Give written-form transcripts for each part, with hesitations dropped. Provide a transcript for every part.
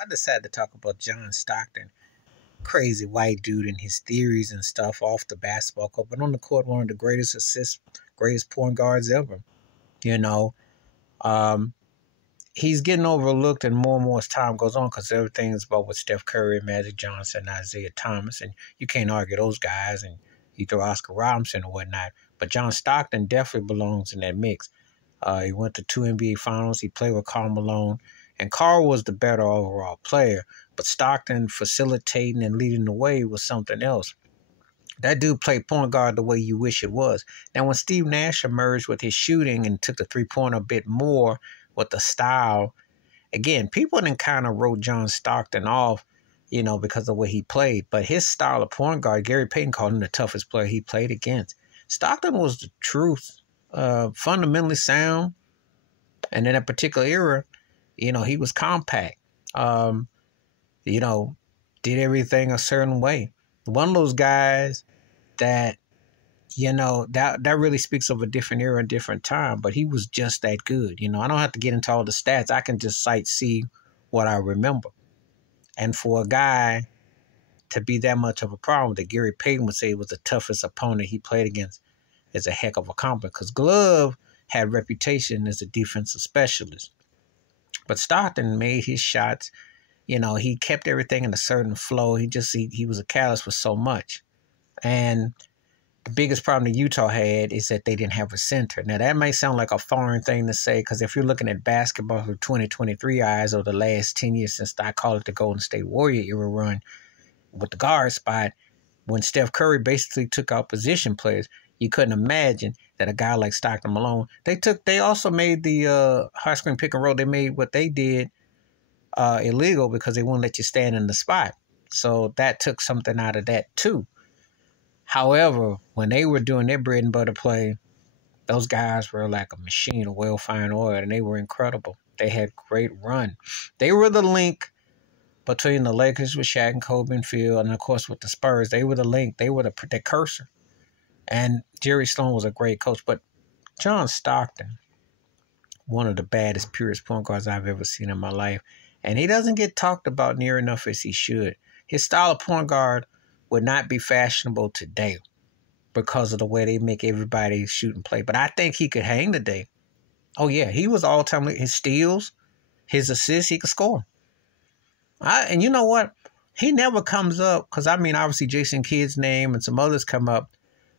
I decided to talk about John Stockton. Crazy white dude and his theories and stuff off the basketball court, but on the court, one of the greatest assists, greatest point guards ever. You know, um, he's getting overlooked and more as time goes on because everything is about with Steph Curry, Magic Johnson, Isaiah Thomas, and you can't argue those guys. And you throw Oscar Robinson and whatnot, but John Stockton definitely belongs in that mix. He went to 2 NBA Finals. He played with Karl Malone, and Karl was the better overall player. But Stockton facilitating and leading the way was something else. That dude played point guard the way you wish it was. Now, when Steve Nash emerged with his shooting and took the three-pointer a bit more with the style, again, people then kind of wrote John Stockton off, because of the way he played. But his style of point guard, Gary Payton called him the toughest player he played against. Stockton was the truth. Fundamentally sound, and in that particular era, he was compact. Did everything a certain way. One of those guys that, that really speaks of a different era, and different time. But he was just that good. I don't have to get into all the stats. I can just see what I remember. And for a guy to be that much of a problem that Gary Payton would say was the toughest opponent he played against is a heck of a compliment, because Glove had reputation as a defensive specialist. But Stockton made his shots. He kept everything in a certain flow. He was a catalyst for so much. And the biggest problem that Utah had is that they didn't have a center. Now, that may sound like a foreign thing to say, because if you're looking at basketball through 2023 eyes, or the last 10 years since I call it the Golden State Warrior era run with the guard spot, when Steph Curry basically took out position players, you couldn't imagine that a guy like Stockton Malone, they also made the high screen pick and roll. They made what they did illegal because they wouldn't let you stand in the spot. So that took something out of that too. However, when they were doing their bread and butter play, those guys were like a machine of well-fine oil, and they were incredible. They had great run. They were the link between the Lakers with Shaq and Kobe and Phil, and of course with the Spurs. They were the link. They were the cursor. And Jerry Sloan was a great coach. But John Stockton, one of the baddest, purest point guards I've ever seen in my life. And he doesn't get talked about near enough as he should. His style of point guard would not be fashionable today because of the way they make everybody shoot and play. But I think he could hang today. Oh, yeah. He was all-time. His steals, his assists, he could score. And you know what? He never comes up because, obviously Jason Kidd's name and some others come up.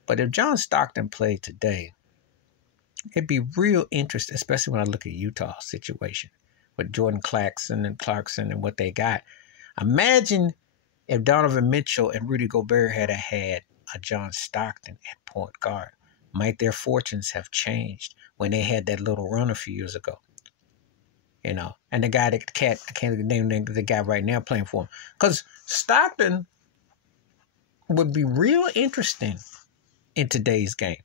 But if John Stockton played today, it'd be real interesting, especially when I look at Utah's situation with Jordan Clarkson and what they got. Imagine if Donovan Mitchell and Rudy Gobert had had a John Stockton at point guard. Might their fortunes have changed when they had that little run a few years ago? And the guy I can't name the guy right now playing for him. Because Stockton would be real interesting in today's game,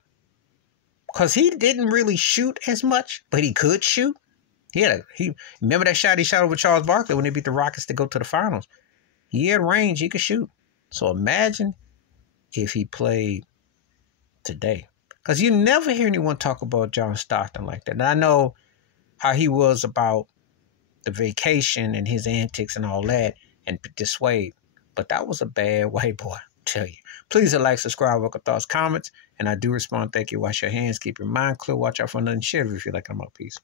because he didn't really shoot as much, but he could shoot. He remember that shot he shot over Charles Barkley when they beat the Rockets to go to the finals. He had range. He could shoot. So imagine if he played today, because you never hear anyone talk about John Stockton like that. And I know how he was about the vacation and his antics and all that and dissuade, but that was a bad white boy. Tell you. Please like, subscribe, welcome thoughts, comments, and I do respond. Thank you. Wash your hands, keep your mind clear, watch out for nothing. Share if you feel like I'm out. Peace.